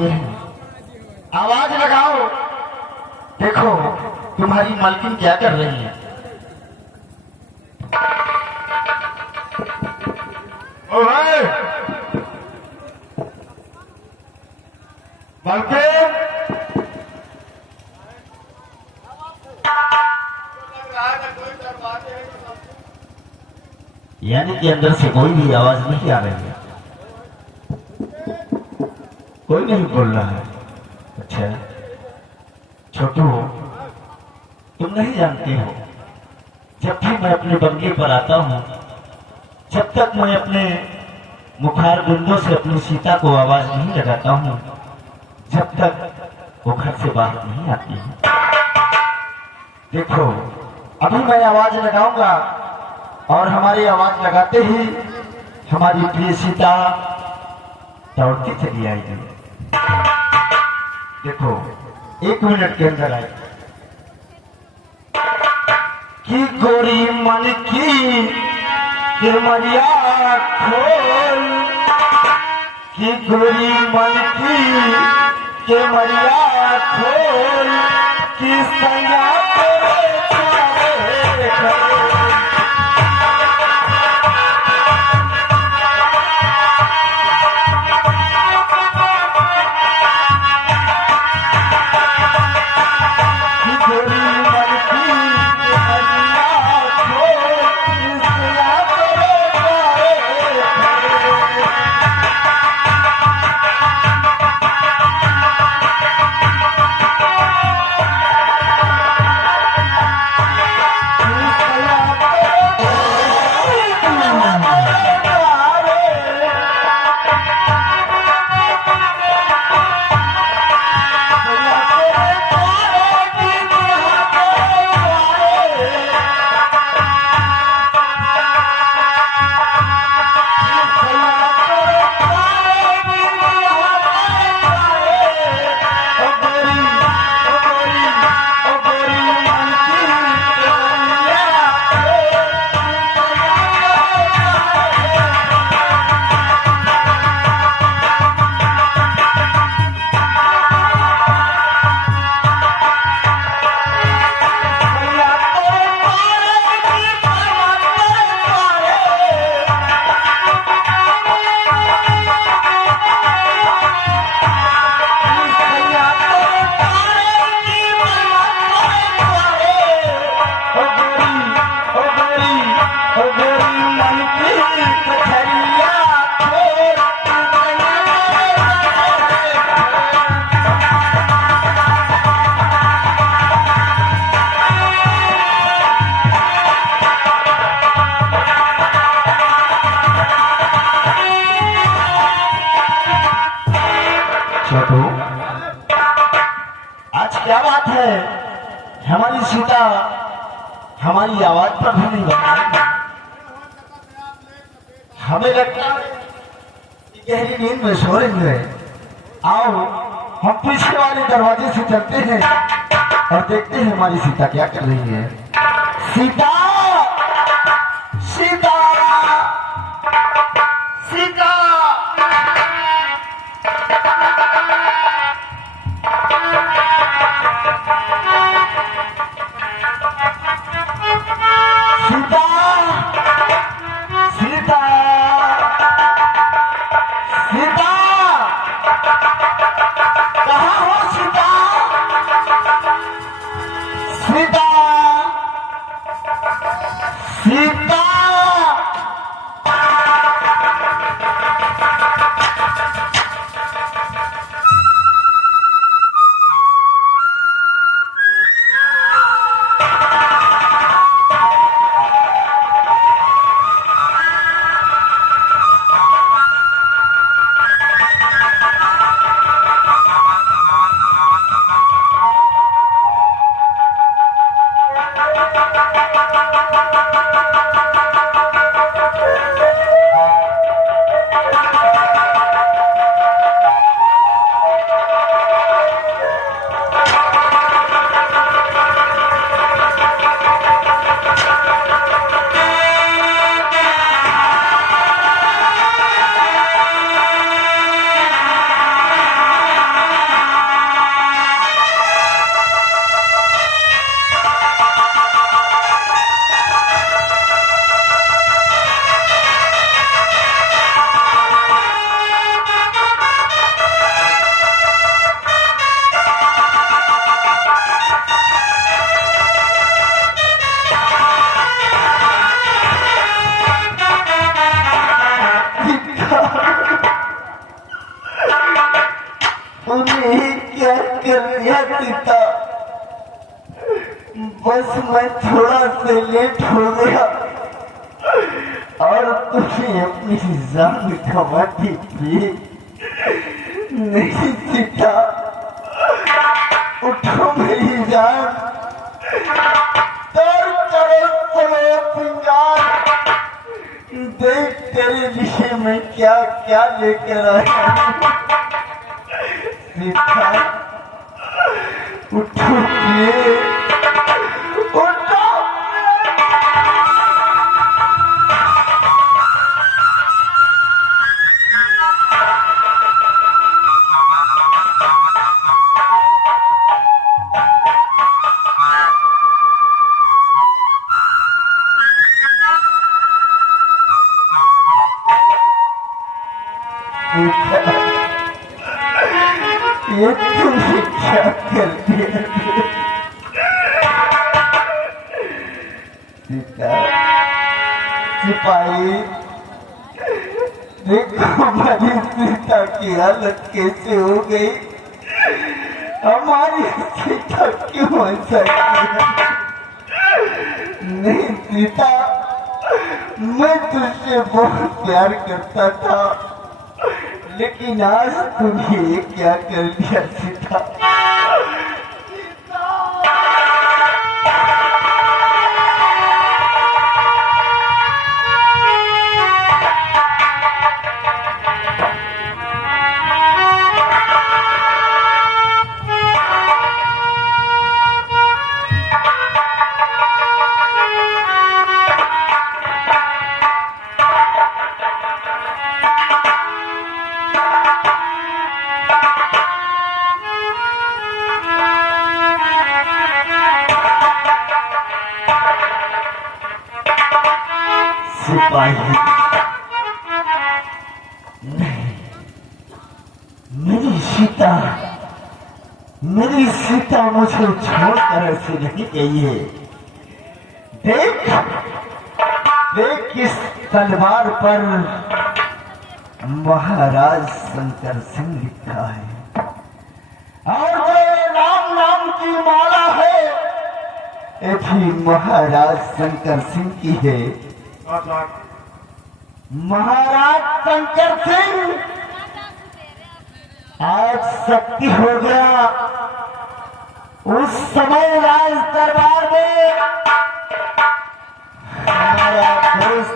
मांगते हैं। आवाज लगाओ, देखो तुम्हारी मालकिन क्या कर रही है। ओ भाई मालकिन, यानी कि अंदर से कोई भी आवाज नहीं आ रही है, कोई नहीं बोल रहा है। अच्छा छोटू, तुम नहीं जानते हो, जब भी मैं अपने बंगले पर आता हूँ, जब तक मैं अपने मुखार बिंदों से अपनी सीता को आवाज नहीं लगाता हूँ, जब तक वो घर से बाहर नहीं आती है। देखो अभी मैं आवाज लगाऊंगा और हमारी आवाज लगाते ही हमारी प्रिय सीता दौड़ती चली आएगी। देखो 1 मिनट के अंदर आए कि गोरी मन की किरमरिया खोल, कि गोरी मन की किरमरिया खोल, कि सैया आज क्या बात है, हमारी सीता हमारी आवाज पर भी नहीं बनी। हमें लगता है कि गहरी नींद में सो रही है। आओ हम पीछे वाले दरवाजे से चलते हैं और देखते हैं हमारी सीता क्या कर रही है। सीता, सीता, सीता, बस मैं थोड़ा से लेट हो गया और तुम्हें अपनी जान गंवाती थी। नहीं सीता, उठो मेरी जान, तोड़ करो चलो सिंगार, देख तेरे लिए मैं क्या क्या लेकर आया। सीता उठो प्रिय, उठो। ये तुमने क्या कर दिया? सीता, सिपाही देखो हमारी सीता की हालत कैसे हो गई। हमारी सीता क्यों ऐसा किया? नहीं सीता, मैं तुझसे बहुत प्यार करता था, लेकिन आज तुमने क्या कर दिया सीता? सिपाही, नहीं, मेरी सीता मुझे छोड़कर ऐसे नहीं गई है। देख देख इस तलवार पर महाराज शंकर सिंह लिखा है, और जो नाम नाम की माला है ये भी महाराज शंकर सिंह की है। महाराज शंकर सिंह आज शक्ति हो गया। उस समय राज दरबार में हमारा दोस्त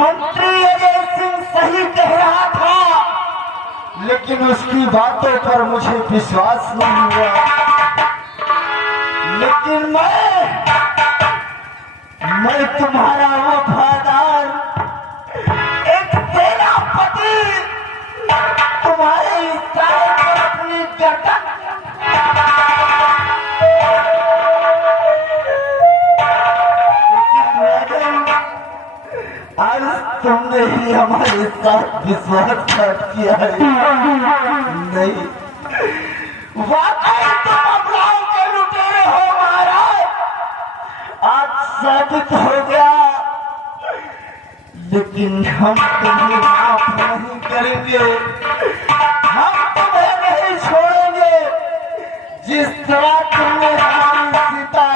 मंत्री अजय सिंह सही कह रहा था, लेकिन उसकी बातों पर मुझे विश्वास नहीं हुआ। लेकिन मैं तुम्हारा वफादार एक सेनापति, तुम्हारे इशारे पर अपनी गर्दन आज तुमने ही हमारे साथ विश्वासघात किया है। नहीं, वाकई तुम अपराध के लुटेरे हो महाराज, आज साबित हो गया। लेकिन हम तुम्हें माफ नहीं करेंगे, हम तुम्हें नहीं छोड़ेंगे। जिस तरह तुमने हमारी सीता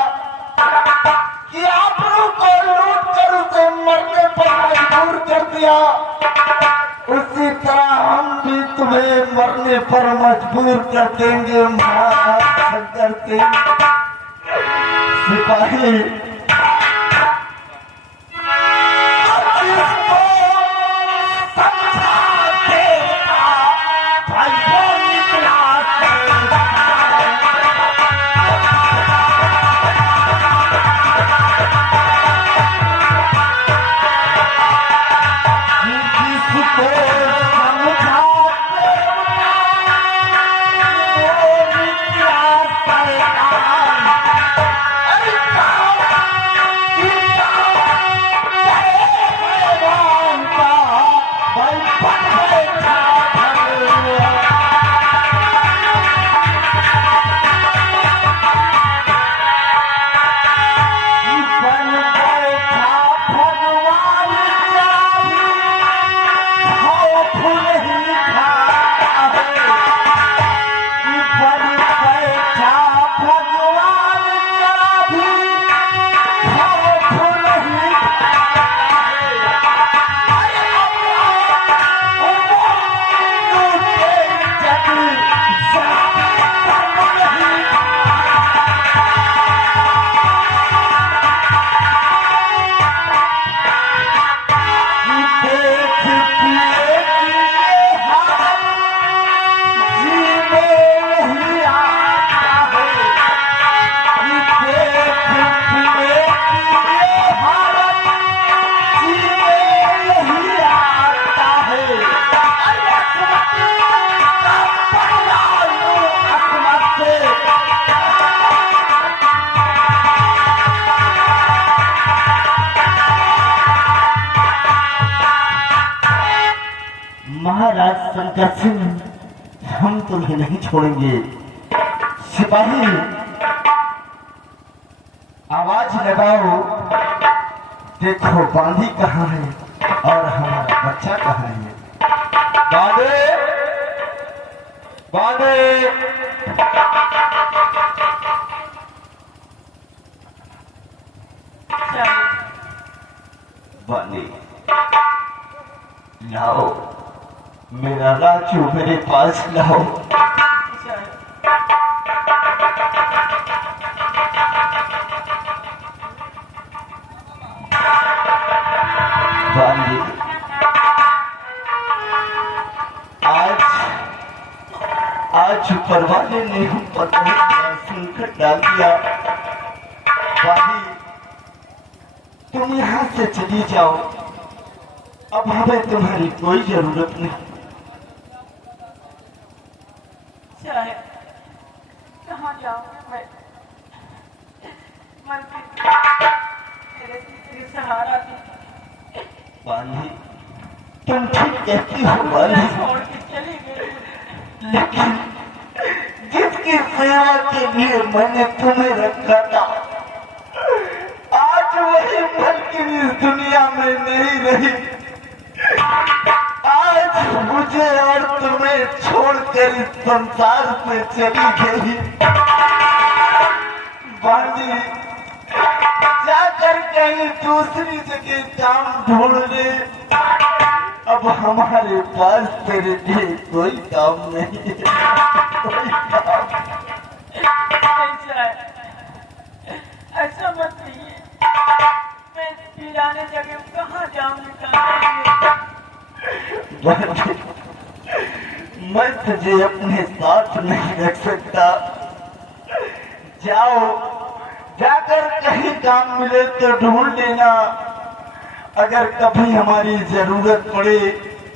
की आबरू को लूट कर उसे मरने पर मजबूर कर दिया, उसी तरह हम भी तुम्हें मरने पर मजबूर कर देंगे महाराज शंकर सिंह। सिपाही, भगवान पंकज सिंह, हम तुम्हें नहीं छोड़ेंगे। सिपाही, आवाज लगाओ, देखो बांदी कहाँ है और हमारा बच्चा कहाँ है। बांधे बांधे। बांदी लाओ, मेरा राजू मेरे पास लाओ। बांदी, आज ऊपर वाले ने हम पर बहुत बड़ा संकट डाल दिया। बांदी, तुम यहाँ से चली जाओ, अब हमें तुम्हारी कोई जरूरत नहीं। कहाँ जाऊँ मैं? तेरे सहारा थी। बांधी, तुम ठीक कहती हो बांधी, छोड़ के चली गई। लेकिन जिसकी सेवा के लिए मैंने तुम्हें रखा था, आज वही मलकिन इस दुनिया में नहीं रही। आज मुझे और तुम्हें छोड़कर इस संसार में चली गई। बांधी, जाकर कहीं दूसरी जगह काम ढूंढ ले, अब हमारे पास तेरे लिए कोई काम नहीं है, कोई काम। ऐसा मत कहिए, मैं पिराने जगह कहाँ जाऊंगी? मैं तुझे अपने साथ नहीं रख सकता। जाओ, जाकर कहीं काम मिले तो ढूंढ लेना। अगर कभी हमारी जरूरत पड़े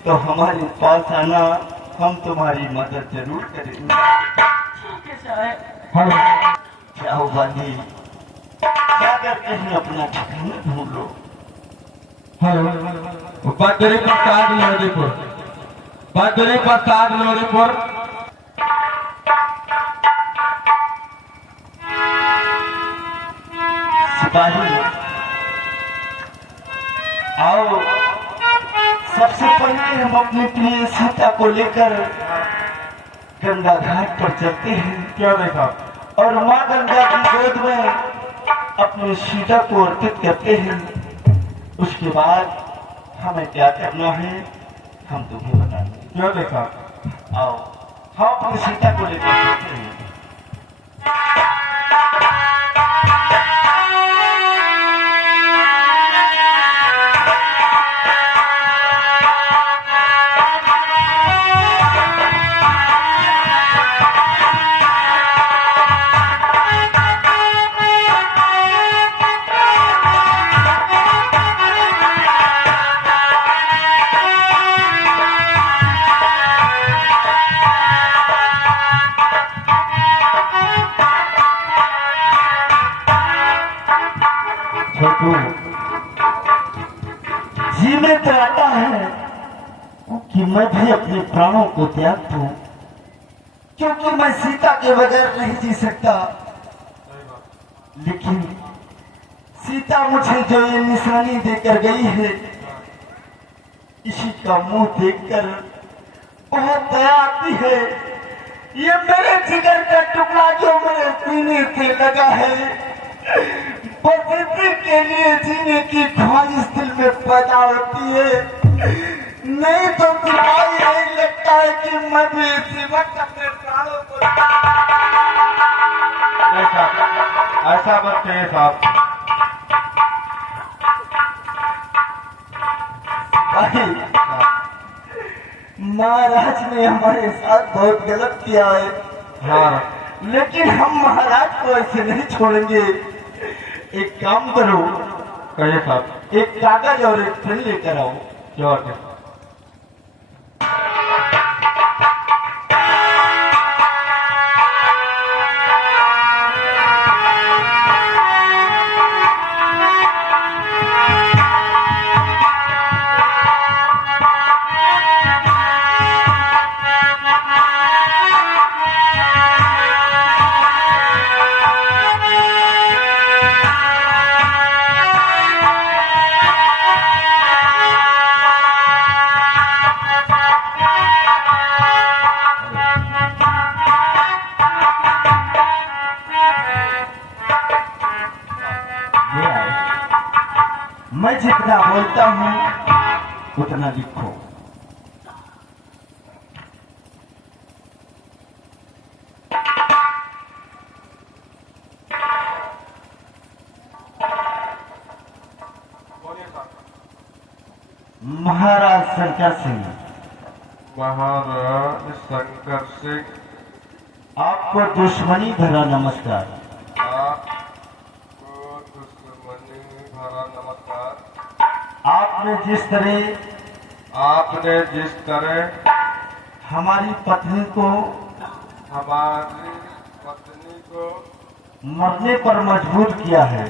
तो हमारे पास आना, हम तुम्हारी मदद जरूर करेंगे। ठीक है साहब। जाओ बांधी, जाकर कहीं अपना ठिकाना ढूंढ लो। बदरी प्रसाद लोरीपुर, बदरी प्रसाद लोरीपुर। सिपाही, आओ, सबसे पहले हम अपनी प्रिय सीता को लेकर गंगा घाट पर चलते हैं। क्या देखा? और माँ गंगा की गोद में अपनी सीता को अर्पित करते हैं। उसके बाद हमें क्या करना है हम तुम्हें बताएंगे। क्या देखा? आओ, हम अपनी सीता को लेकर चलते हैं। जी में तो आता है कि मैं भी अपने प्राणों को त्याग दूं, क्योंकि मैं सीता के बगैर नहीं जी सकता। लेकिन सीता मुझे जो ये निशानी देकर गई है, इसी का मुंह देखकर बहुत दया आती है। ये मेरे जिगर का टुकड़ा जो मेरे सीने से लगा है, बस इसी के लिए जीने की ख्वाहिश दिल में पैदा होती है। नहीं तो सिपाही यही लगता है कि मैं भी इसी वक्त अपने प्राणों को। ऐसा मत कहिए साहब। भाई, महाराज ने हमारे साथ बहुत गलत किया है। हाँ, लेकिन हम महाराज को ऐसे नहीं छोड़ेंगे। एक काम करो, कहिए साहब। एक कागज और एक पेन लेकर आओ। क्या बात है? मैं जितना बोलता हूं उतना लिखो। बोलिए साहब। महाराज शंकर सिंह, महाराज शंकर सिंह, आपको दुश्मनी भरा नमस्कार। आपको दुश्मनी भरा नमस्कार। आपने जिस तरह हमारी पत्नी को मरने पर मजबूर किया है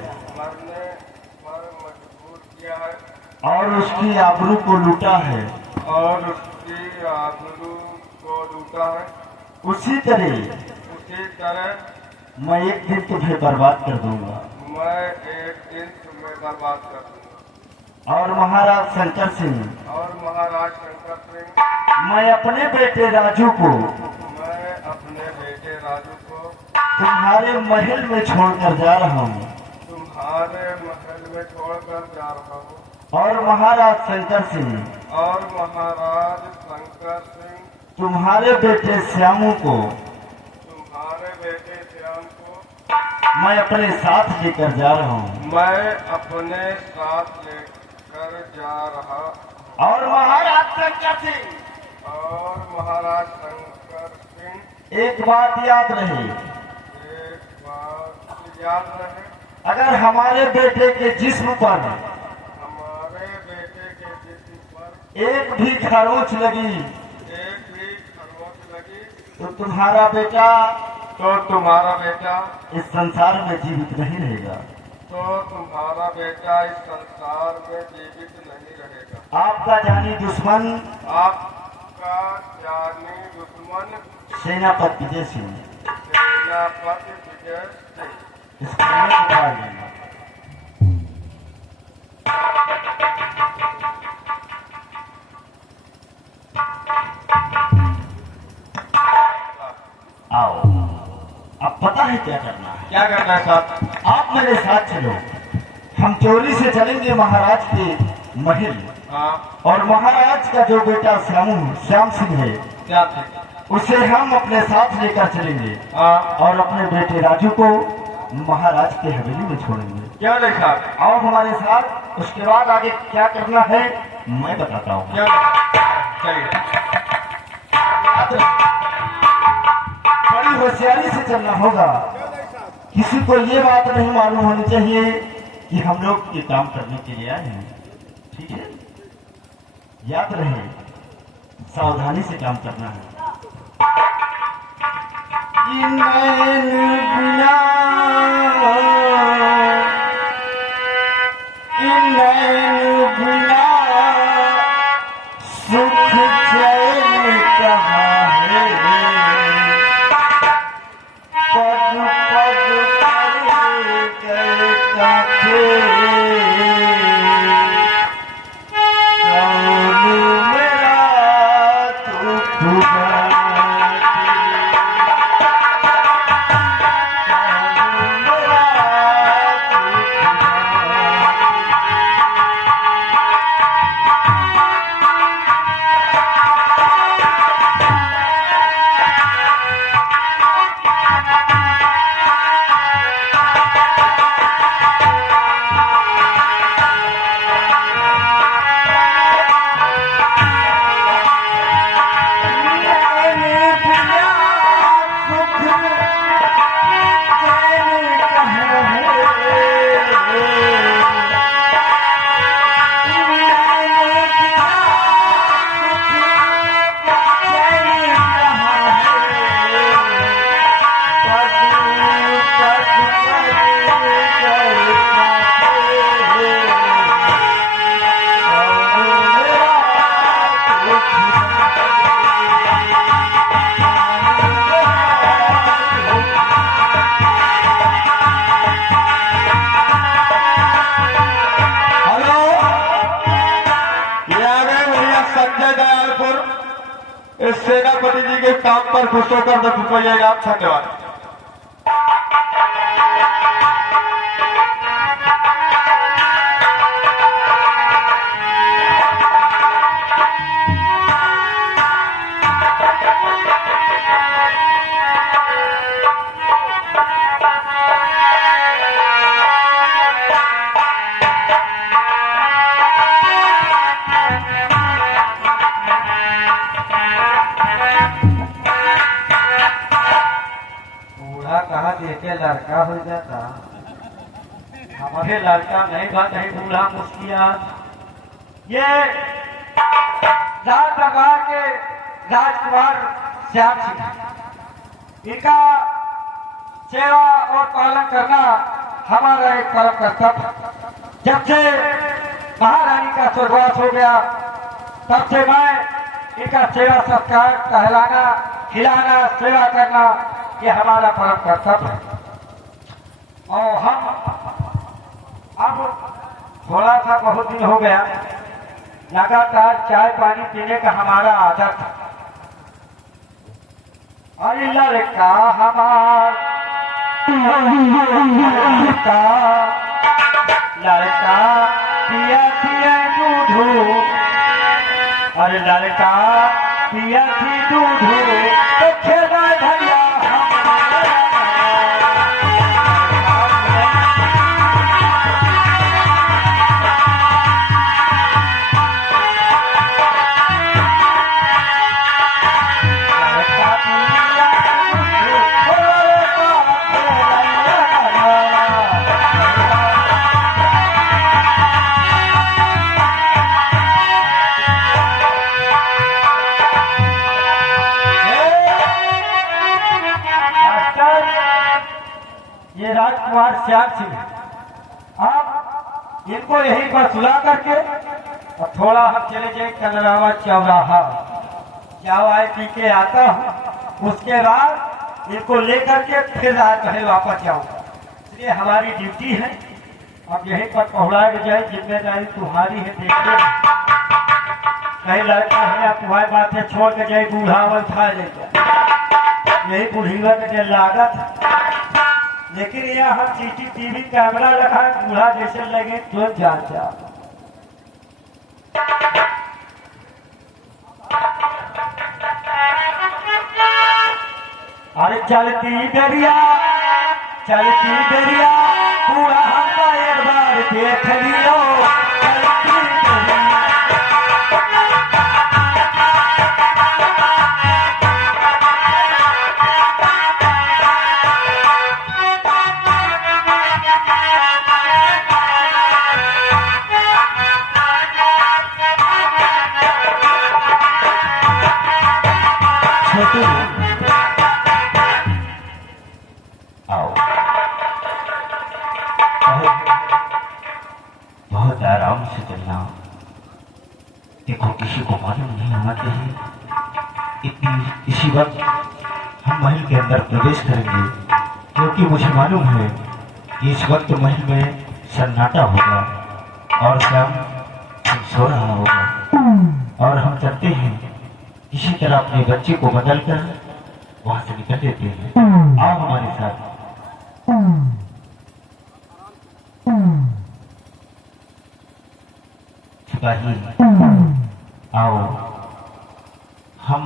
और उसकी आबरू को लूटा है, उसी तरह मैं एक दिन तुम्हें बर्बाद कर दूंगा। और महाराज शंकर सिंह, मैं अपने बेटे राजू को तुम्हारे महल में छोड़कर जा रहा हूँ। और महाराज शंकर सिंह, तुम्हारे बेटे श्यामू को मैं अपने साथ लेकर जा रहा हूँ। और महाराज शंकर सिंह, एक बात याद रहे, अगर हमारे बेटे के जिस्म पर एक भी खरोंच लगी तो तुम्हारा बेटा इस संसार में जीवित नहीं रहेगा। आपका जानी दुश्मन सेनापति विजय सिंह। इस खाने को खा लेना। आओ, अब पता है क्या करना है। क्या करना है साहब? आप मेरे साथ चलो, हम चोरी से चलेंगे महाराज के महल। और महाराज का जो बेटा श्याम सिंह है, क्या थे? उसे हम अपने साथ लेकर चलेंगे और अपने बेटे राजू को महाराज के हवेली में छोड़ेंगे। क्या नहीं साहब? आओ हमारे साथ, उसके बाद आगे क्या करना है मैं बताता हूँ। क्या? चलिए। बड़ी होशियारी से चलना होगा, किसी को ये बात नहीं मालूम होनी चाहिए कि हम लोग ये काम करने के लिए आए हैं। ठीक है, याद रहे, सावधानी से काम करना है। बिना सुख चैन कहाँ है, पग पग कर गए कांटे, कौन मेरा तू खुदा, इस सेनापति जी के काम पर खुश होकर तो खुश होइएगा आप। धन्यवाद। के लड़का हो जाता, हमारे लड़का नहीं बा, नहीं बूढ़ा मुस्किया। ये राज दरबार के राजकुमार श्याम सिंह, इनका सेवा और पालन करना हमारा एक परम कर्तव्य। जब से महारानी का स्वर्गवास हो गया तब से मैं इनका सेवा सत्कार, टहलाना, खिलाना, सेवा करना ये हमारा परम कर्तव्य है। और हम अब थोड़ा सा बहुत दिन हो गया लगातार चाय पानी पीने का हमारा आदत है। अरे लड़का हमार लड़का पिया पिया दूधो, अरे लड़का पिया थी दूधो तो खेला भैया ये राजकुमार श्याम सिंह। आप इनको यहीं पर सुला करके और थोड़ा हम चले जाए कलरावा चौराहा, चाय पी के आता हूँ, उसके बाद इनको लेकर के फिर रात भर वापस जाऊँ। इसलिए हमारी ड्यूटी है, अब यहीं पर पहुँचा जाए, जिम्मेदारी तुम्हारी है। देखते कहीं लड़का है या तुम्हारी बात है छोड़ के जाए बूढ़ा खा ले जाए, यही बूढ़ीवा के लागत। लेकिन यहाँ हम CCTV कैमरा रखा, बूढ़ा जैसे लगे तो जान जा। अरे चलती बेरिया बूढ़ा हमका एक बार देख लियो, चलती बेरिया। बहुत आराम से चलना। देखो किसी को मालूम नहीं होना चाहिए इसी वक्त हम महल के अंदर प्रवेश करेंगे, क्योंकि मुझे मालूम है कि इस वक्त महल में सन्नाटा होगा और श्याम सो रहा होगा, और हम चलते हैं इसी तरह अपने बच्चे को बदल कर वहां से निकल देते हैं। आओ हमारे साथ। सिपाही आओ, हम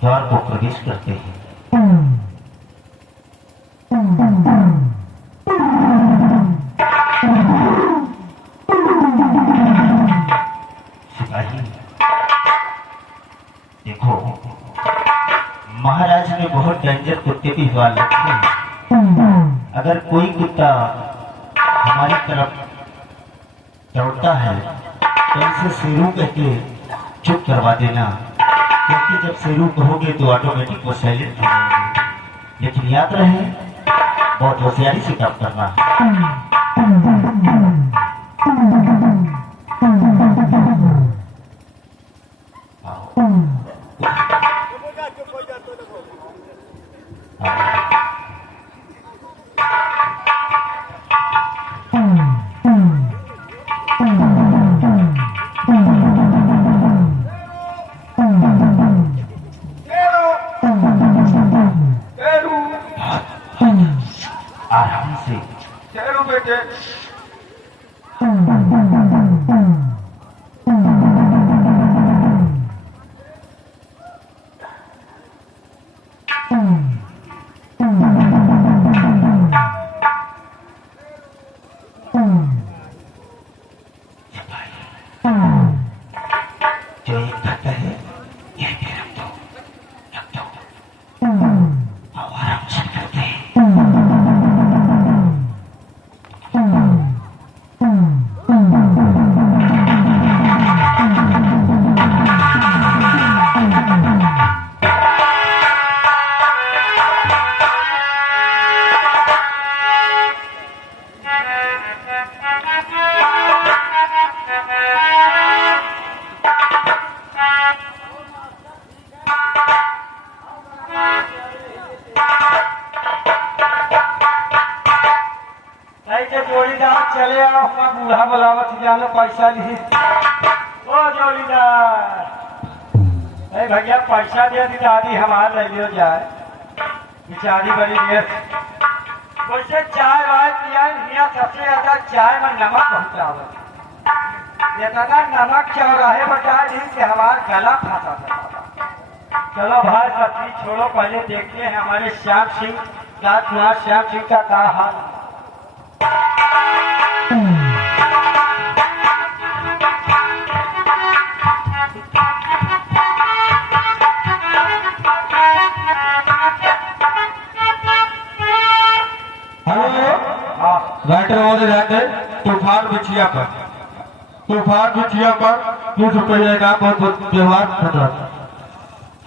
द्वार को प्रवेश करते हैं। सिपाही देखो, महाराज ने बहुत डेंजर कुत्ते की हिफाजत रखी है। अगर कोई कुत्ता हमारी तरफ दौड़ता है तो इसे शेरू कहके चुप करवा देना, क्योंकि जब शेरू कहोगे तो ऑटोमेटिक वो साइलेंट हो जाएंगे। लेकिन याद रहे बहुत होशियारी से काम करना। आराम से शेरू बेटे, जो एक खाता है ये भी रख दो, आओ आराम से करते हैं। के जोड़ीदार चले आओ, हम बूढ़ा बुलावत जानो पैसा ली। ओ जोड़ीदार, अरे भैया पैसा दे दी दादी, हमार ले लियो जाए, बेचारी बड़ी देर वैसे चाय वाय पिया हिया, सबसे ज्यादा चाय में नमक पहुंचावत, इतना नमक चौराहे बता दी कि हमारा गला फंसा था। चलो भाई सब चीज छोड़ो, पहले देखते हैं हमारे श्याम सिंह, राजकुमार श्याम सिंह का क्या हाल। राइटर वाले राइटर, तूफान बिछिया पर, तूफान बिछिया पर 30 रुपये का बहुत बहुत व्यवहार खतरा।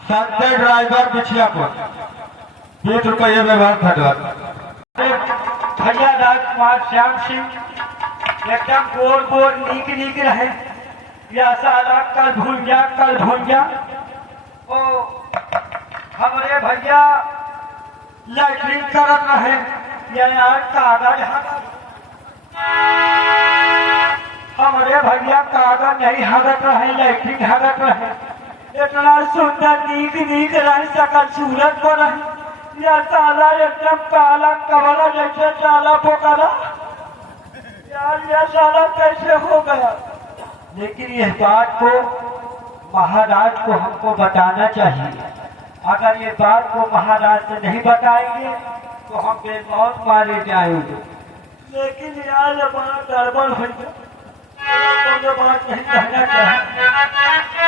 संजय ड्राइवर बिछिया पर 30 रुपये व्यवहार खतरा। भैया राजकुमार श्याम सिंह एकदम गोर गोर नीक नीक रहे, या साला कल भूल जा। ओ हमारे भैया लैट्रिन करत रहे, यार कागज हमारे भैया कागज नहीं हगत रहे, लैट्रिन हगत रहे। इतना सुंदर नीक नीक रहे, सकल सूरत को रहे, या साला एकदम काला कमला जैसे काला पोकरा। यार यह साला कैसे हो गया? लेकिन इस बात को महाराज को हमको बताना चाहिए। अगर ये बात को महाराज से नहीं बताएंगे तो हम बेमौत मारे जाएंगे। लेकिन यार ये बड़ा गड़बड़ हो गया, तो बात नहीं कहना चाहिए।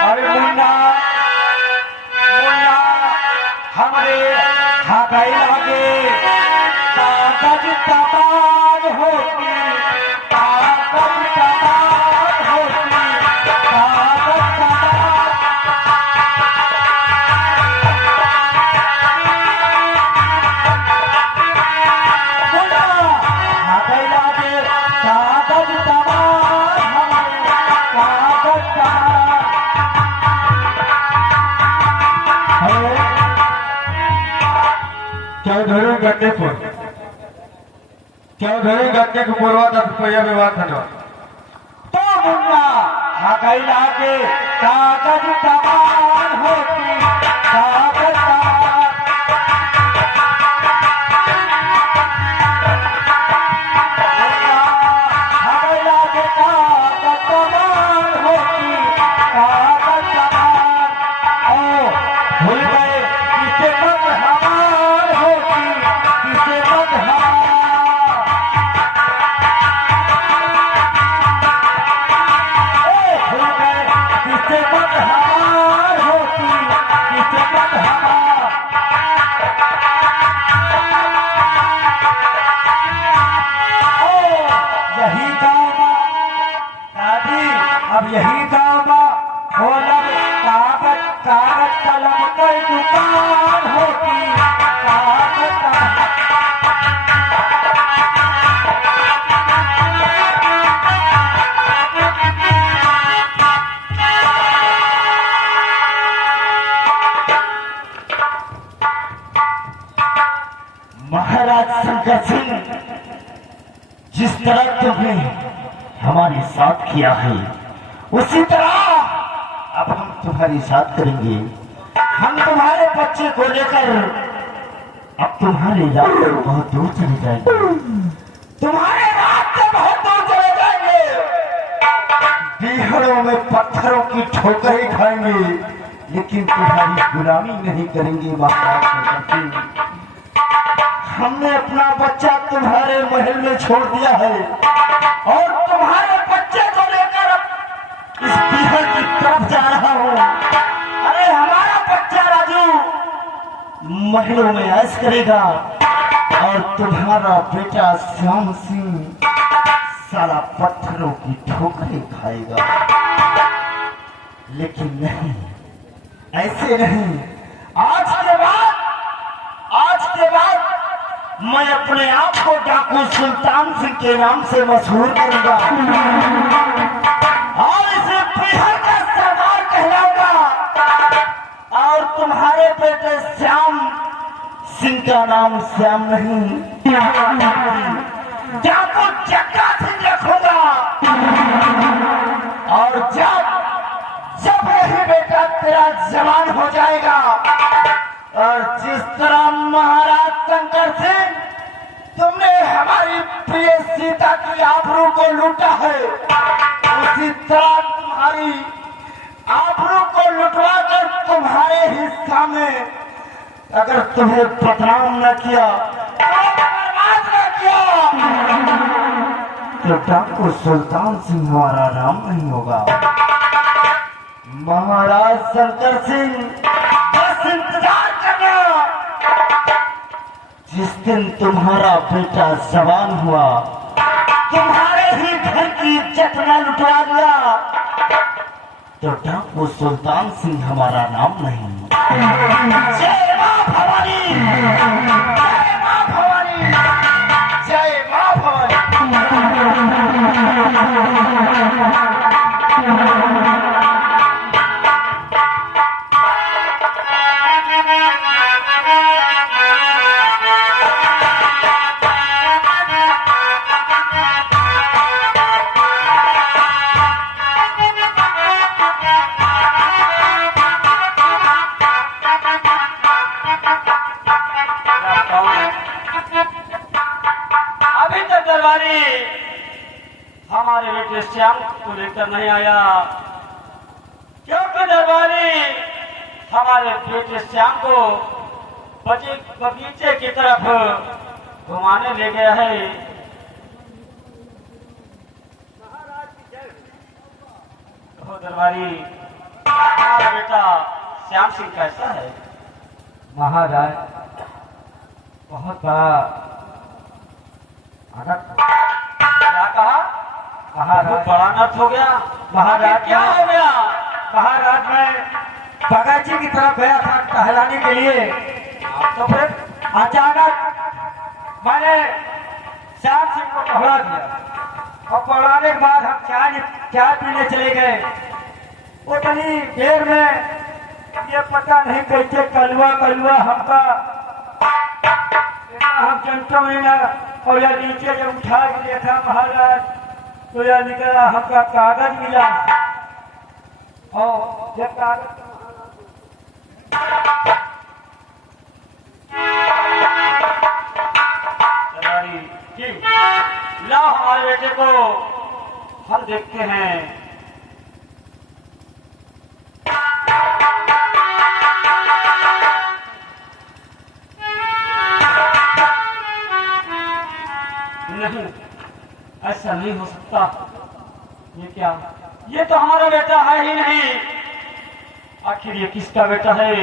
अरे मुन्ना हमारे हाथाई लागे कागज कमाल होती, कागज कमाल होती, कागज कमाल। चौधरी गड्ढे को पूर्वा 10 रुपया व्यवहार धन्यवाद। तो मुन्ना हाथाई लागे कागज कमाल होती, कागज कमाल। हाथाई लागे कागज कमाल होती, कागज कमाल। ओ भूल गए किसे मत हमार होती, किसे मत हमार। अब यही काम हो, कागज कागज कलम की दुकान होती, कागज महाराज शंकर सिंह, जिस तरह तुमने हमारे साथ किया है उसी तरह अब हम तुम्हारी साथ करेंगे। हम तुम्हारे बच्चे को लेकर अब तुम्हारे रास्ते बहुत दूर चले जाएंगे, तुम्हारे रास्ते बहुत दूर चले जाएंगे। बिहड़ों में पत्थरों की ठोकरें खाएंगे, लेकिन तुम्हारी गुलामी नहीं करेंगे। महाराज, हमने अपना बच्चा तुम्हारे महल में छोड़ दिया है और तुम्हारे बच्चे को लेकर इस बिहड़ की तरफ जा रहा हूँ। अरे हमारा बच्चा राजू महलों में ऐश करेगा और तुम्हारा बेटा श्याम सिंह साला पत्थरों की ठोकरें खाएगा। लेकिन नहीं, ऐसे नहीं। आज के बाद मैं अपने आप को डाकू सुल्तान सिंह के नाम से मशहूर करूंगा और इसे बिहार का सरदार कहलाऊंगा। और तुम्हारे बेटे श्याम सिंह का नाम श्याम नहीं, डाकू हो जाएगा। और जिस तरह महाराज शंकर सिंह तुमने हमारी प्रिय सीता की आबरू को लूटा है, उसी तरह तुम्हारी आबरू को लुटवा कर तुम्हारे हिस्सा में अगर तुम्हें बदनाम न किया, बर्बाद न किया, तो डाकू सुल्तान सिंह हमारा नाम नहीं होगा। महाराज शंकर सिंह बस इंतजार करना, जिस दिन तुम्हारा बेटा जवान हुआ, तुम्हारे ही घर की इज्जत न लुटवा दिया, तो डाकू सुल्तान सिंह हमारा नाम नहीं। जय मां भवानी, जय मां भवानी, जय मां भवानी। अभी तक दरबारी हमारे बेटे श्याम को लेकर नहीं आया, क्योंकि दरबारी हमारे बेटे श्याम को बगीचे की तरफ घुमाने ले गया है। तो दरबारी हमारा बेटा श्याम सिंह कैसा है? महाराज बहुत बड़ा अनर्थ। क्या कहा? बहुत बड़ा अनर्थ हो गया। महाराज क्या हो गया? महाराज मैं बगीचे की तरफ गया था टहलाने के लिए, तो फिर अचानक मैंने श्याम सिंह को पकड़ा दिया और पकड़ाने के बाद हम चाय पीने चले गए। उतनी देर में ये पता नहीं कैसे कलवा हमका हम जनता में ना, और यह नीचे जब उठा के देखा महाराज तो यह निकला हमका कागज मिला, और यह कागज लाओ हमारे बेटे को हम देखते हैं। नहीं, ऐसा नहीं हो सकता। ये क्या? ये तो हमारा बेटा है ही नहीं। आखिर ये किसका बेटा है?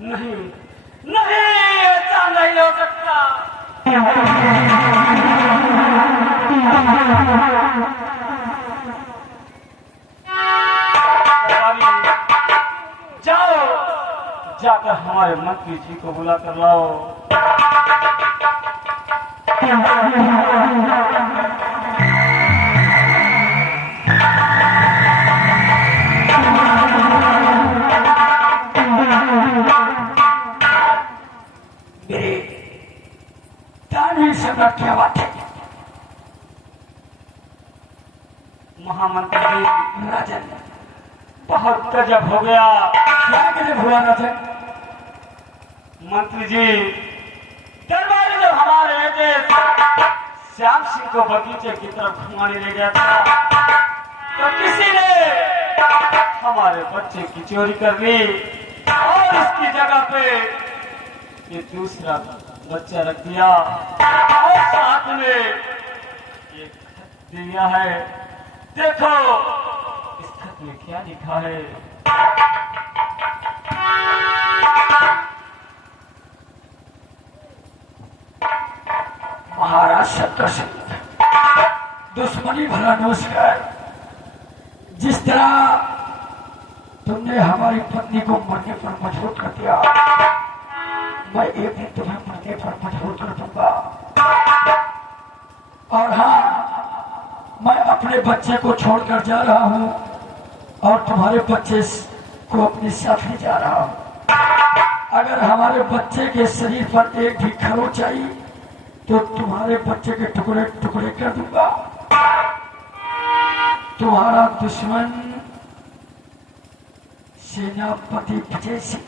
नहीं नहीं, ऐसा नहीं हो सकता। जाओ, जाकर हमारे मंत्री जी को बुला कर लाओ। क्या बात है? महामंत्री जी, राजन बहुत गजब हो गया। क्या गजब हुआ राजन? मंत्री जी, दरबारी जब हमारे बेटे श्याम सिंह को बगीचे की तरफ घुमाने ले गया था, तो किसी ने हमारे बच्चे की चोरी कर ली और इसकी जगह पे ये दूसरा बच्चा रख दिया और साथ में ये खत दिया है। देखो इस खत में क्या लिखा है? महाराज शंकर सिंह, दुश्मनी भला नमस्कार। जिस तरह तुमने हमारी पत्नी को मरने पर मजबूर कर दिया, मैं एक दिन तुम्हें मरने पर मजबूर कर दूंगा। और हाँ, मैं अपने बच्चे को छोड़कर जा रहा हूँ और तुम्हारे बच्चे को अपने साथ ले जा रहा हूँ। अगर हमारे बच्चे के शरीर पर एक भी खरोंच आई तो तुम्हारे बच्चे के टुकड़े टुकड़े कर दूंगा। तुम्हारा दुश्मन सेनापति विजय सिंह।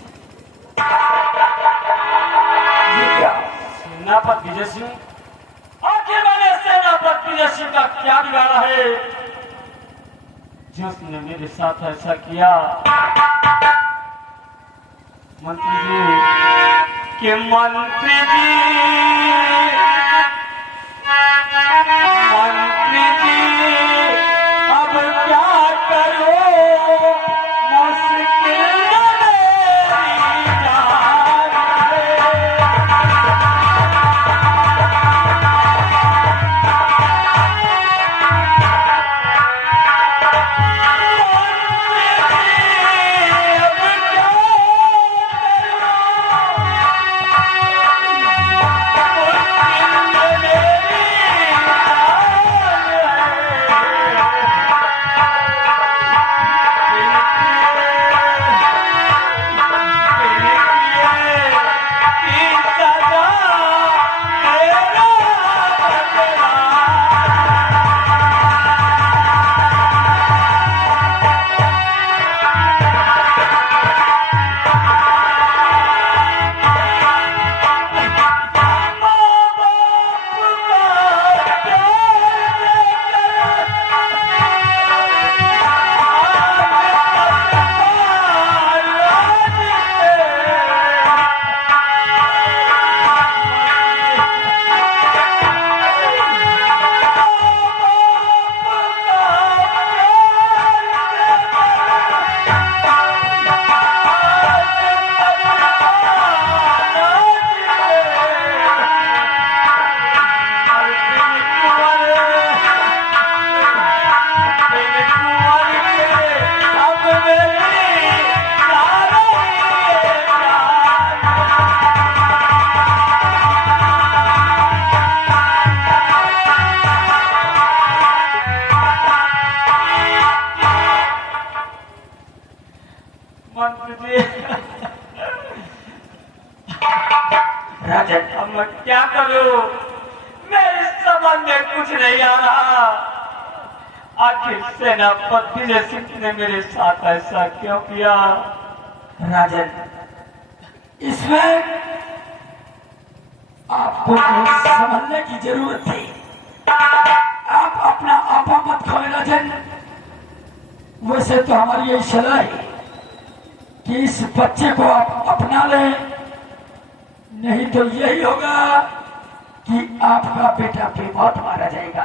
ये क्या? सेनापति विजय सिंह? आखिर मैंने सेनापति विजय सिंह का क्या बिगाड़ा है जिसने मेरे साथ ऐसा किया? मंत्री जी कि मंत्री जी अब क्या करो, मुश्किल मेरी जान है। राजन, अब मैं क्या करूं? मेरे समझ में कुछ नहीं आ रहा। आखिर सेनापति विजय सिंह ने मेरे साथ ऐसा क्यों किया? राजन, इसमें आपको कुछ समझने की जरूरत थी। आप अपना आपा मत खोए राजन। वैसे तो हमारी यही सलाह है कि इस बच्चे को आप अपना लें, नहीं तो यही होगा कि आपका बेटा बेमौत मारा जाएगा।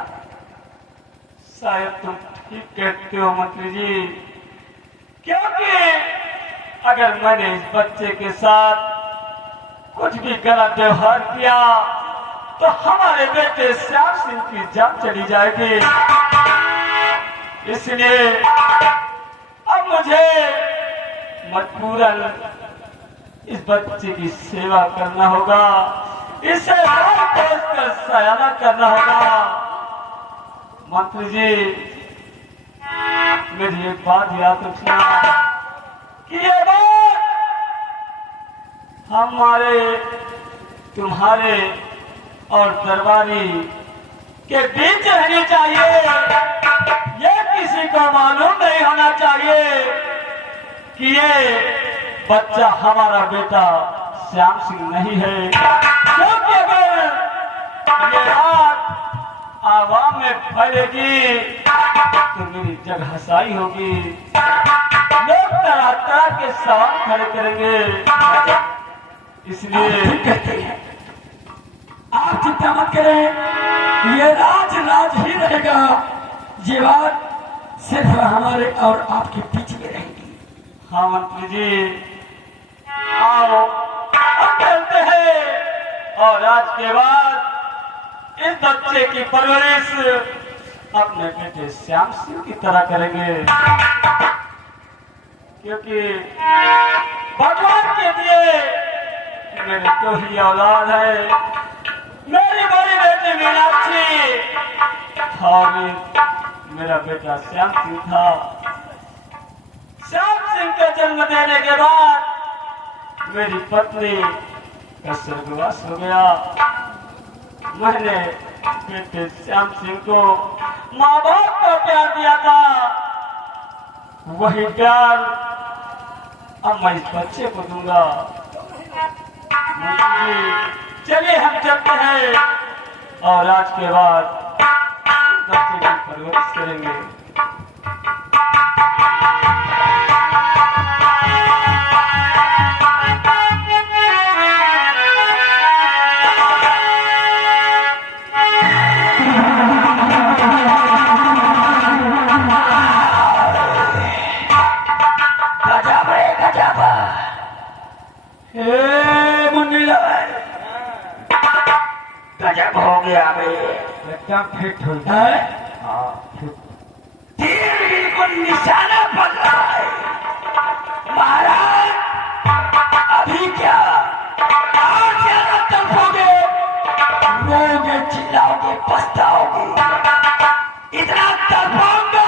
शायद तुम ठीक कहते हो मंत्री जी, क्योंकि अगर मैंने इस बच्चे के साथ कुछ भी गलत व्यवहार किया तो हमारे बेटे श्याम सिंह की जान चली जाएगी। इसलिए अब मुझे मजबूरन इस बच्चे की सेवा करना होगा, इसे पोस कर सयाना करना होगा। मंत्री जी, मेरी एक बात याद रखना कि ये बात हमारे, तुम्हारे और दरबारी के बीच रहनी चाहिए। ये किसी को मालूम नहीं होना चाहिए कि ये बच्चा हमारा बेटा श्याम सिंह नहीं है, क्योंकि अगर ये बात आवाम में फैलेगी तो मेरी जगहसाई होगी, लोग तरह तरह के सवाल खड़े करेंगे। इसलिए कहते हैं आप चिंता मत करें, ये राज राज ही रहेगा। ये बात सिर्फ हमारे और आपके बीच में रहेगी। हाँ मंत्री जी, आओ हम चलते हैं और आज के बाद इस बच्चे की परवरिश अपने बेटे श्याम सिंह की तरह करेंगे, क्योंकि भगवान के दिए मेरे तो ही औलाद है। मेरी बड़ी बेटी मीनाक्षी और मेरा बेटा श्याम सिंह था। श्याम सिंह का जन्म देने के बाद मेरी पत्नी का स्वर्गवास हो गया। मैंने बेटे श्याम सिंह को माँ बाप का प्यार दिया था, वही प्यार अब मैं इस बच्चे को दूंगा। मंत्री जी चलिए हम चलते हैं और आज के बाद बच्चे की परवरिश करेंगे। गजब हो गया भाई, एकदम फिट हो है? फिट। तीर बिल्कुल निशाना पड़ रहा है महाराज। अभी क्या और ज्यादा तड़पोगे, रोगे, चिल्लाओगे, पछताओगे। इतना तड़पाऊंगा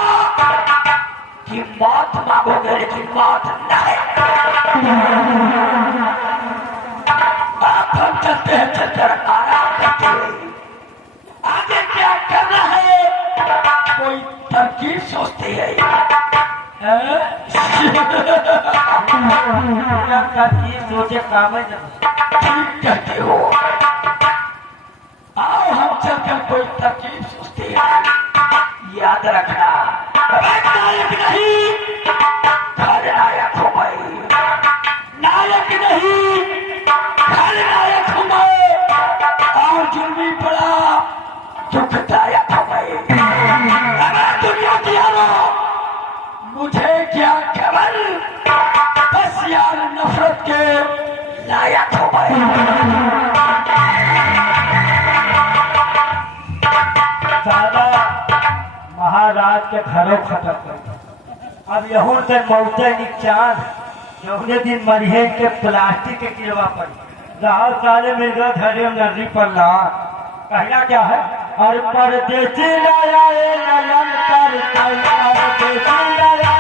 कि मौत मांगोगे लेकिन मौत नहीं। आप हम चलते हैं, चलते आराम करते हैं। आगे क्या करना है कोई तरकीब सोचती है। तरकीब सोचे काम है ठीक कहते हो। आओ हम चलकर कोई तरकीब सोचते हैं। याद रखना नायक नहीं खलनायक हूँ मैं, नायक नहीं खलनायक हूँ मैं, और जुल्मी पड़ा दुखदायक हूँ मैं। अगर दुनिया की यारो मुझे क्या खबर, बस यार नफरत के लायक हूँ मैं। सादा महाराज के घरों खत्म कर। अब यहूं से मौते निचान जौने दिन मरिहे के प्लास्टिक के किलवा पर राहल साले मिल गए घरे नर्री पर ला। कहना क्या है, और परदेसी लाया नयन पर परदेसी लाया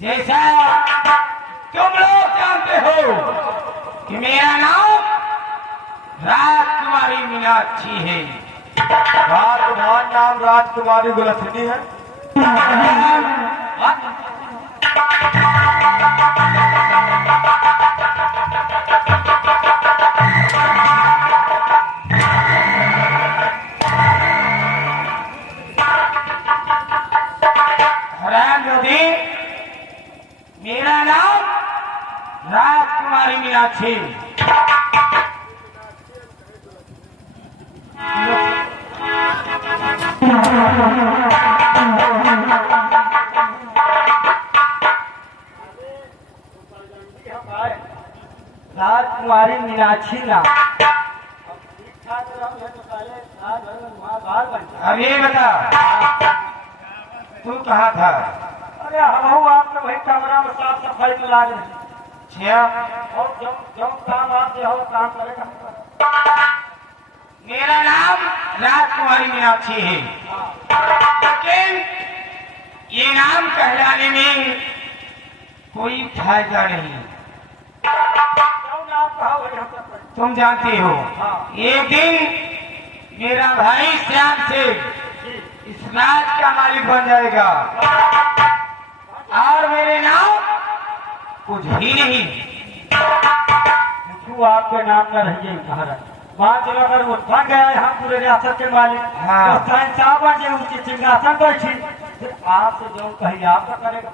जैसा तुम लोग जानते हो कि मेरा नाम राजकुमारी मीनाक्षी है। तुम्हारा नाम राजकुमारी गुलथनी है। मेरा नाम राजकुमारी मीनाक्षी। राजकुमारी मीनाक्षी नाम। अब ये बता तू कहाँ था? अरे हम आपने वही कमरा में साफ सफाई में लाग रहे और जो काम आपसे हो काम करेगा। मेरा नाम राजकुमारी मीनाक्षी है, लेकिन ये नाम कहलाने में कोई फायदा नहीं। तुम जानते हो एक दिन मेरा भाई श्याम से इस राज का मालिक बन जाएगा और मेरे नाम कुछ ही नहीं। क्यों आपके नाम न रहिए महाराज? वहां चलो अगर वो बन गया यहाँ पूरे रियासत के मालिक हाँ। तो साहब बन जाए उसकी सिंहासन बैठी फिर आपसे जो कहीं आपका करेगा।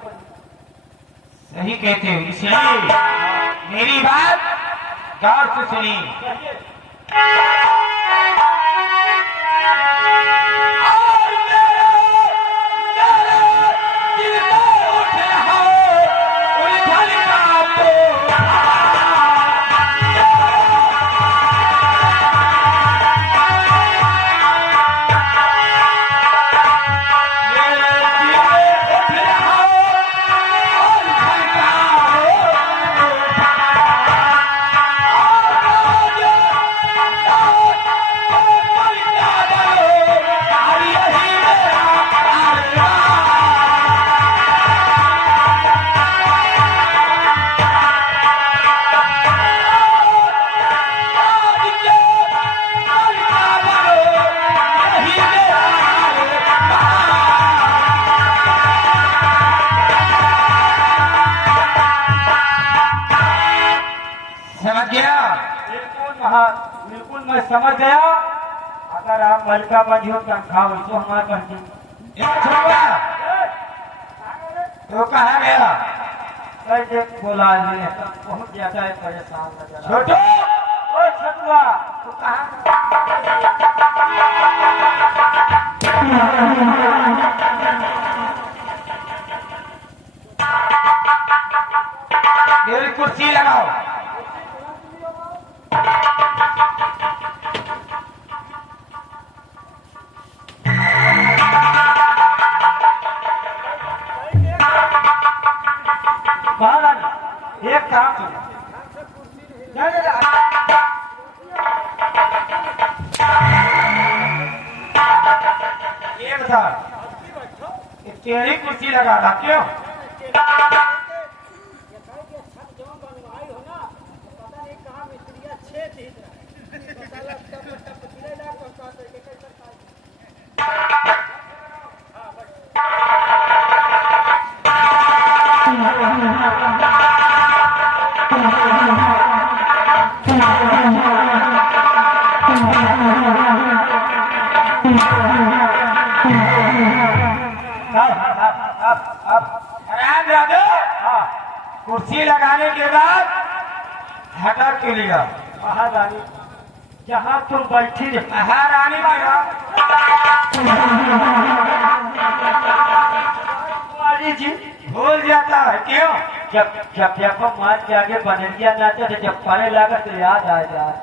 सही कहते हो, इसलिए मेरी बात गौर से सुनिए। और मेरे दिल में उठे हो उलझा कहा बिल्कुल मैं समझ गया। अगर आप मलका बनी हो तनख्वाह वैसे हमारा कर दी। तो कहाँ गया? कैसे बोला है बहुत ज्यादा है परेशान नजर छोटू ओ छतुआ तू मेरी कुर्सी लगाओ। महाराज एक काम करो ये बता, ये तेरी कुर्सी लगा रहा क्यों? कुर्सी लगाने के बाद हटा के लिया। महारानी जहाँ तुम बैठी रहे महारानी कुमारी जी भूल जाता है क्यों? जब जब जब मार के आगे बनरिया नाचे थे जब पढ़े लगा तो याद आ जाए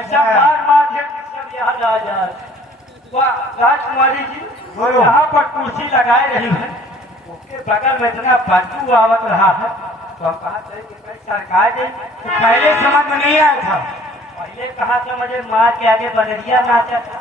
ऐसा मार मार के सब याद आ जाए। राजकुमारी जी बोलो। यहाँ पर कुर्सी लगाए रही है उसके बगल में इतना बदबू आवत रहा है तो हम कहा थे कि कहीं सरकार दे तो पहले समझ में नहीं आया था। पहले कहा था मुझे मार के आगे बनरिया नाचा था।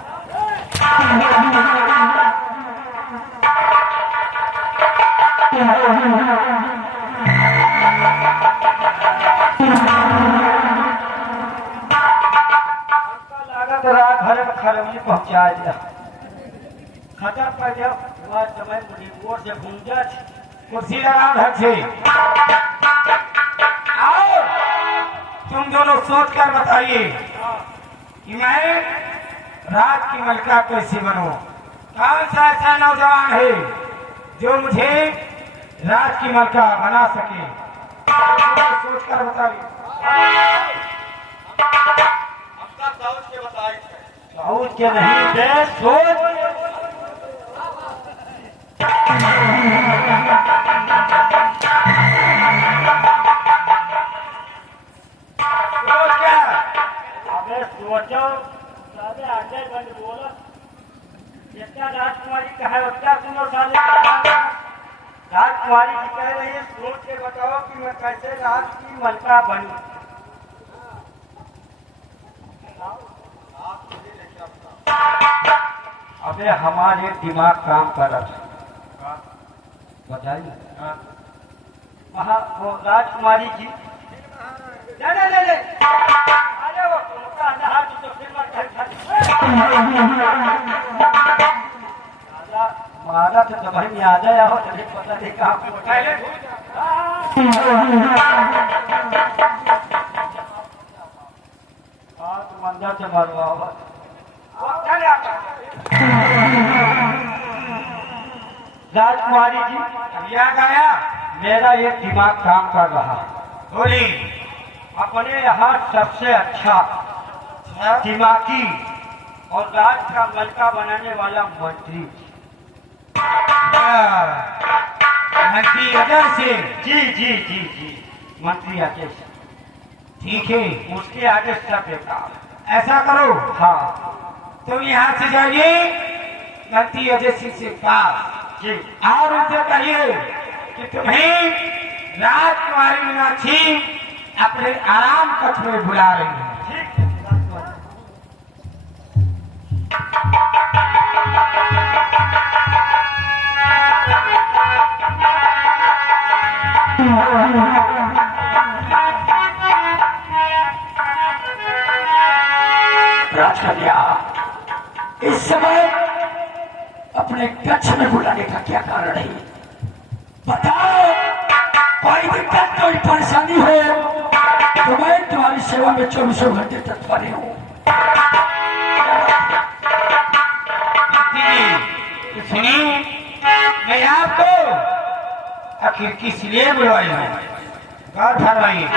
लागत रहा घर में खरौनी पहुंचा दिया खतर पर जब हुआ समय मुझे गोर से भूंजा कुर्सी लगाओ ढंग से। आओ तुम दोनों सोच कर बताइए कि मैं राज की मलका कैसे बनूं? कौन सा ऐसा नौजवान है जो मुझे राज की मलका बना सके? सोच कर बताइए। सोच के नहीं दे सोच सोच क्या? अबे सोचो साले आगे बंद बोला जितना राजकुमारी का है उतना सुनो साले राजकुमारी जी कह रही है सोच के बताओ कि मैं कैसे राज की मलका बनूं। अबे हमारे दिमाग काम कर रहा था बताइए। वहाँ वो राजकुमारी जी ले अरे वो तुमका नहा तो फिर मारा तो भाई में आ जाया हो तो पता नहीं कहाँ पहले तो मंदिर से मरवा राजकुमारी जी अब याद आया? मेरा ये दिमाग काम कर रहा है। बोली। अपने यहाँ सबसे अच्छा दिमागी और राज का मलका बनाने वाला मंत्री मंत्री अजय सिंह। जी जी जी जी मंत्री अजय सिंह ठीक है, उसके आगे सब बेकार। ऐसा करो हाँ तुम यहाँ से जाइए मंत्री अजय सिंह से पास जी और उनसे कहिए कि तुम्हें राजकुमारी मीनाक्षी अपने आराम कक्ष में बुला रही है। ठीक राजकन्या इस समय अपने कक्ष में बुलाने का क्या कारण है? बताओ, कोई दिक्कत कोई परेशानी हो तो मैं तुम्हारी सेवा में 24 घंटे तत्पर हूँ। सुनिए, मैं आपको आखिर किस लिए बुलवाई हूँ, गौर फरमाइए।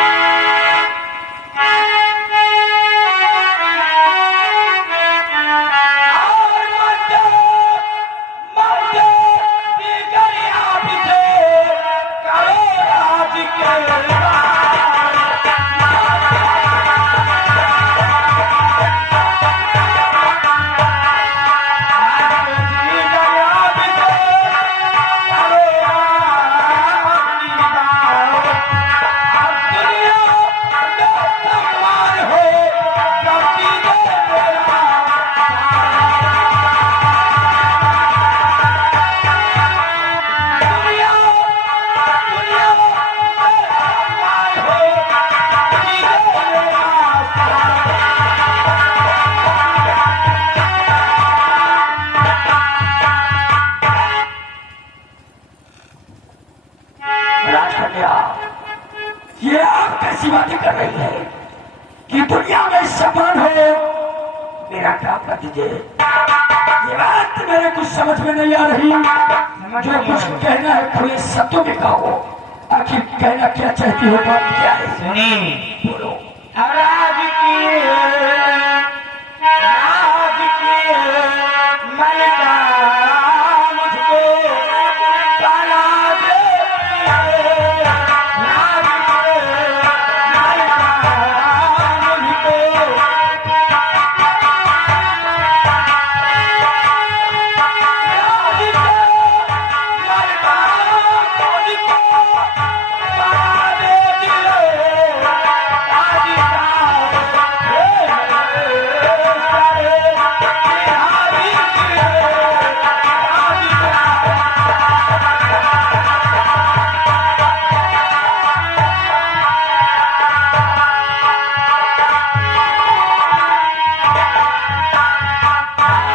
ये आप कैसी बातें कर रही है कि दुनिया में समान हो? मेरा काम कर दीजिए। ये बात मेरे कुछ समझ में नहीं आ रही। जो कुछ कहना है खुले शब्दों में कहो। आखिर कहना क्या चाहती हो, बात क्या है? सुनिए, बोलो। राज की मलिका मुझको बना दे, राज की मलिका मुझको,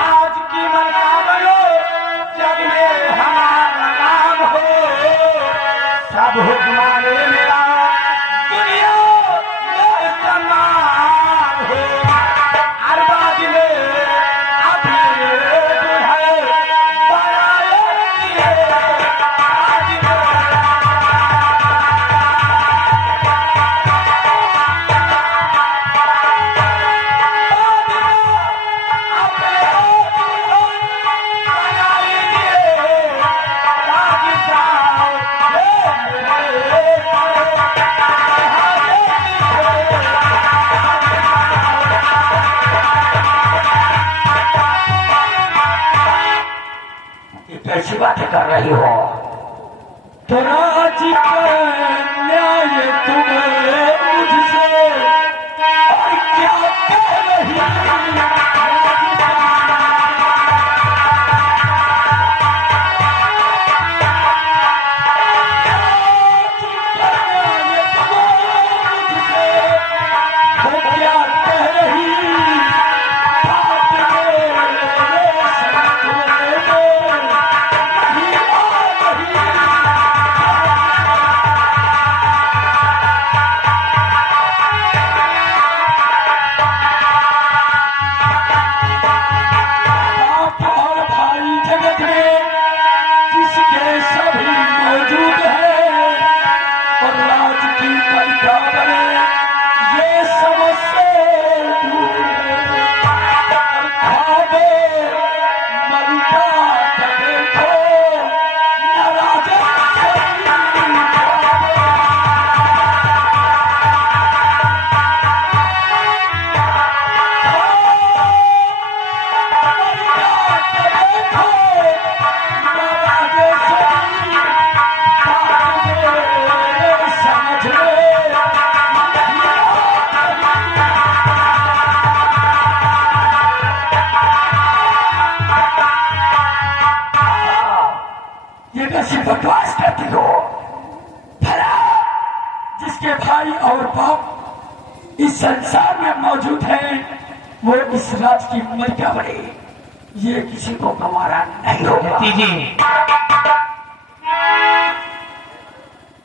राज की मलिका मुझको बना दे दिले, कैसी बातें कर रही हो? तो राज न्याय तुम्हें मुझसे और क्या कह रही है? बकवास करती हो। भला जिसके भाई और बाप इस संसार में मौजूद हैं, वो इस राज की मलिका बने, ये किसी को गंवारा नहीं होगा।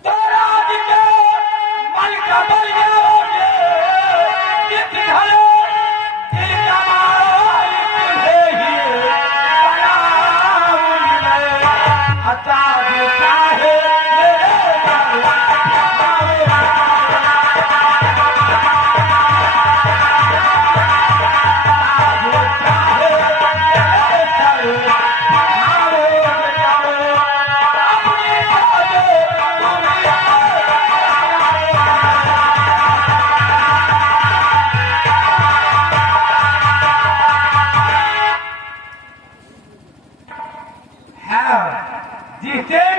तो राज के मलिका बन गया जिस दिन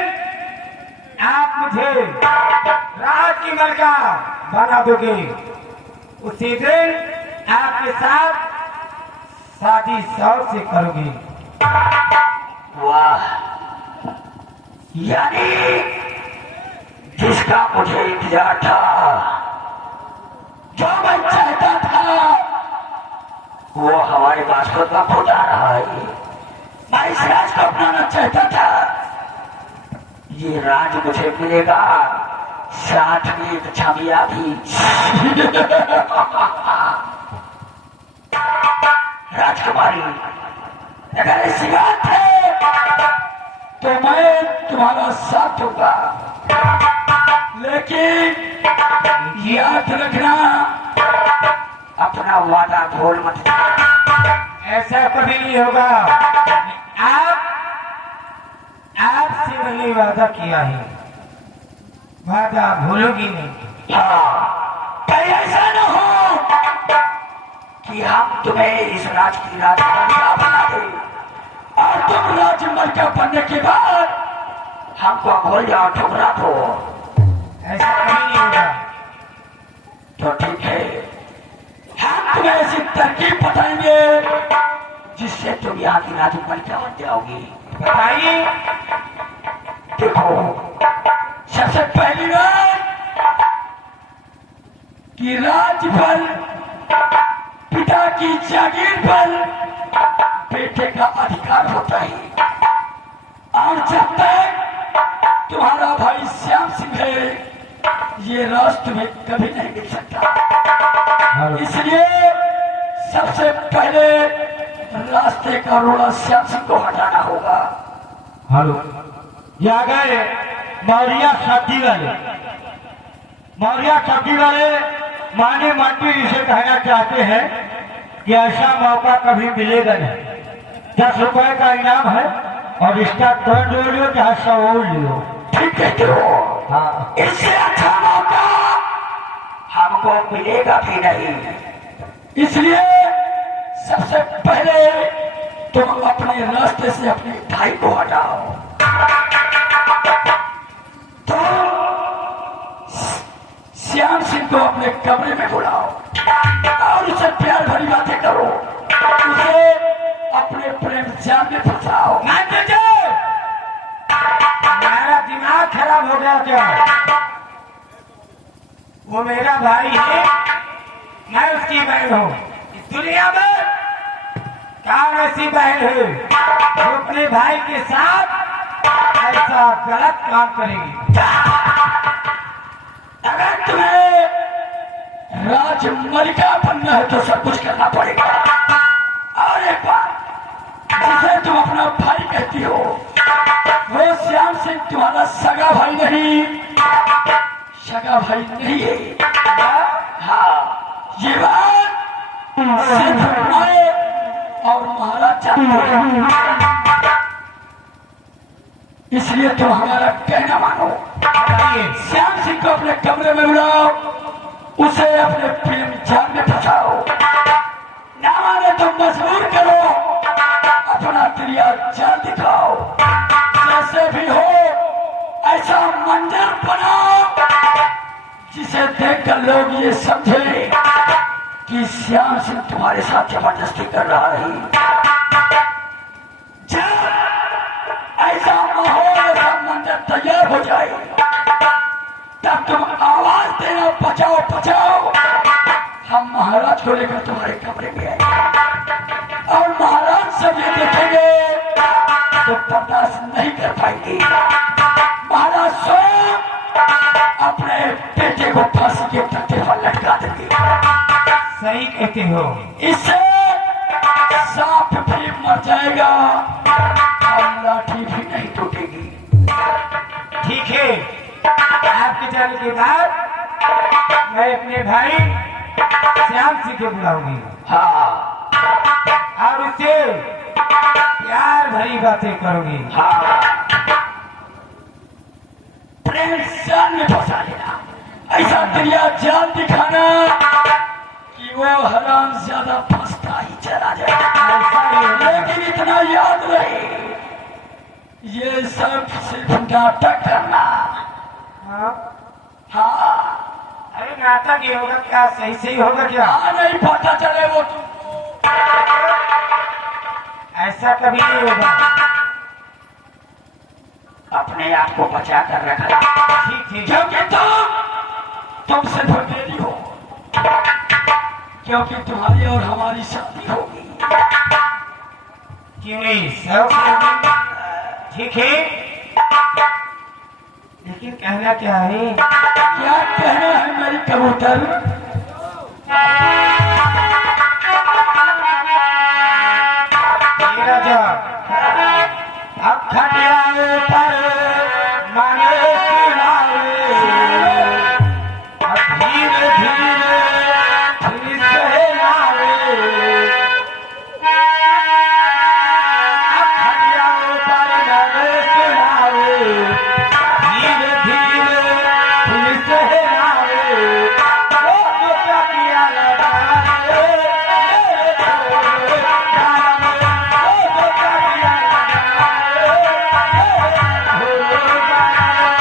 आप मुझे राज की मलका बना दोगे उसी दिन आपके साथ शादी 100 से करोगी। वाह, यानी जिसका मुझे इंतजार था, जो मैं चाहता था, वो हमारे पास खुद का खुद आ रहा है। मैं इस राज को अपनाना चाहता था, ये राज मुझे मिलेगा, साथ में एक छविया भी। राजकुमारी, अगर ऐसी बात है तो मैं तुम्हारा साथ दूंगा, लेकिन याद रखना अपना वादा भूल मत जाना। ऐसा कभी नहीं होगा। आपसे मैंने वादा किया है, वादा भूलोगी नहीं। हाँ, कहीं ऐसा न हो कि हम तुम्हें इस राज की राजकुमारी बना दें और तुम राजकुमारी बनने के बाद हमको भूल जाओ, ठुकरा दो। ऐसा कभी नहीं होगा। तो ठीक है, हम तुम्हें ऐसी तरकीब बताएंगे जिससे तुम यहाँ की राजकुमारी बन जाओगी। बताइए। देखो, सबसे पहली बात कि राज पर, पिता की जागीर पर बेटे का अधिकार होता है, और जब तक तुम्हारा भाई श्याम सिंह है, ये राज तुम्हें कभी नहीं मिल सकता। इसलिए सबसे पहले रास्ते का रोड़ा श्याम सिंह को हटाना होगा। हेलो, ये आ गए मौर्या सब्जी वाले। मौर्या सब्जी वाले माने मंत्री जिसे कहना चाहते हैं कि ऐसा मौका कभी मिलेगा नहीं। 10 रुपए का इनाम है और इसका दंड ले लो चाहे 100 लियो। ठीक कहते हो। हाँ, इससे अच्छा मौका हमको मिलेगा भी नहीं। इसलिए सबसे पहले तुम अपने रास्ते से अपने भाई को हटाओ। तो श्याम सिंह को अपने कमरे में बुलाओ और उससे प्यार भरी बातें करो, उसे अपने प्रेम जाल में फंसाओ। मेरा दिमाग खराब हो गया क्या? वो मेरा भाई है, मैं उसकी बहन हूँ। इस दुनिया में कौन ऐसी बहन है जो अपने भाई के साथ ऐसा गलत काम करेगी? अगर तुम्हें राजमलिका बनना है तो सब कुछ करना पड़ेगा। और एक बात, जिसे तुम अपना भाई कहती हो, वो श्याम सिंह तुम्हारा सगा भाई नहीं, सगा भाई नहीं है। हाँ, ये बात सिर्फ मैं और महाराज जानते हैं। इसलिए तुम हमारा कहना मानो। श्याम सिंह को अपने कमरे में बुलाओ, उसे अपने प्रेम जाल में फंसाओ। ना माने तो मजबूर करो, अपना दरिया जाल दिखाओ। जैसे भी हो ऐसा मंजर बनाओ जिसे देखकर लोग ये समझे कि श्याम सिंह तुम्हारे साथ जबरदस्ती कर रहा है। जब ऐसा माहौल, ऐसा मंजर तैयार हो जाए, तब तुम आवाज देना, बचाओ बचाओ। हम महाराज को लेकर तुम्हारे कमरे में आएंगे और महाराज सब ये देखेंगे तो बर्दाश्त नहीं कर पाएंगे। महाराज स्वयं अपने बेटे को फांसी के तख्ते पर लटका देंगे। सही कहते हो। इससे सांप भी मर जाएगा और लाठी भी नहीं टूटेगी। ठीक है, आपके जाने के बाद मैं अपने भाई श्याम सिंह को बुलाऊंगी। हाँ और उससे प्यार भरी बातें करूंगी। हाँ, प्रेम जाल में फंसा लेना, ऐसा दरिया जाल दिखाना कि वो हराम ज्यादा फंसता ही चला जाए। ऐसा ही होगा। लेकिन इतना याद रहे, ये सब सिर्फ नाटक करना। हाँ? हाँ, अरे नाटक ही होगा क्या? सही सही होगा क्या? नहीं पता चले वो तुमको। ऐसा कभी नहीं होगा। अपने आप को बचा कर रखना, ठीक ठीक। क्योंकि तुम सिर्फ मेरी हो, क्योंकि तुम्हारी और हमारी शादी होगी। क्यों नहीं? सब होगी। ठीक है, लेकिन कहना क्या है? क्या कहना है मेरी कबूतर? ये राजा अब खटिया पर मांगे किनारे, अब धीरे धीरे फिर सहनावे। अब खटिया पर मांगे किनारे, धीरे धीरे फिर सहनावे। ओ तो क्या किया लगाए मेरे छोरे जान में, ओ तो क्या किया लगाए मेरे छोरे जान में।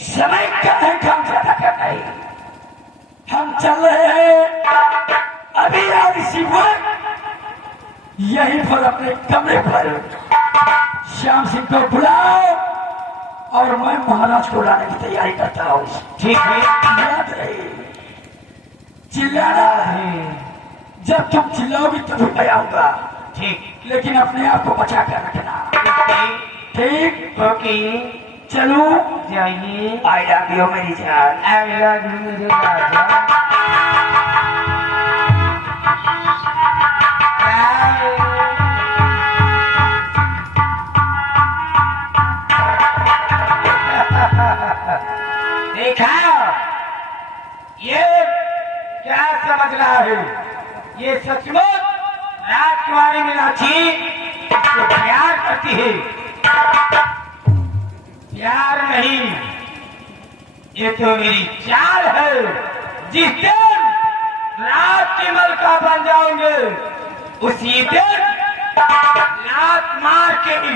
समय का है काम ज्यादा करना है। हम चल रहे हैं अभी और इसी वक्त यहीं पर अपने कमरे पर श्याम सिंह को बुलाओ और मैं महाराज को लाने की तैयारी करता हूँ। ठीक है, याद रहे चिल्लाना है, जब तुम चिल्लाओगी तभी मैं आऊंगा। ठीक। लेकिन अपने आप को बचा कर रखना, ठीक? ओके, चलो जाइए। आई लव यू मेरी जान। आई लव यू मेरे राजा। देखा, ये क्या समझ रहा है? ये सचमुच राजकुमारी मीनाक्षी इसको प्यार करती है। प्यार नहीं, ये तो मेरी चाल है। जिस दिन राजकमल जाओगे उसी दिन लात मार के ही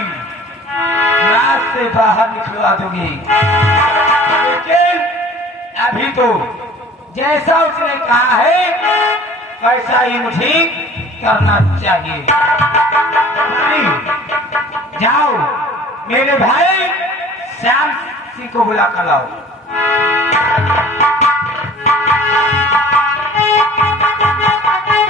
रात से बाहर निकलवा दूंगी। लेकिन अभी तो जैसा उसने कहा है वैसा ही मुझे करना चाहिए। जाओ मेरे भाई श्याम सिंह को बुला कर लाओ।